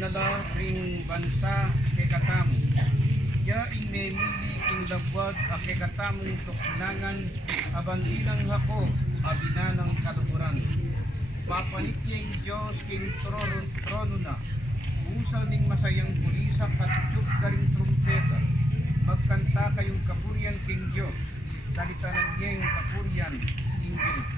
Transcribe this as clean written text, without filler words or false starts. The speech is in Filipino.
nala ring bansa kay katamu. Ya inemili king labwag kay katamong tuknangan abandilang hako abinanang kalukuran. Papanityeng Diyos king trono na. Usal ning masayang pulisak at tiyog galing trumpeta. Magkanta kayong kapurian king Diyos. Salita ng iyeng kapurian king Diyos.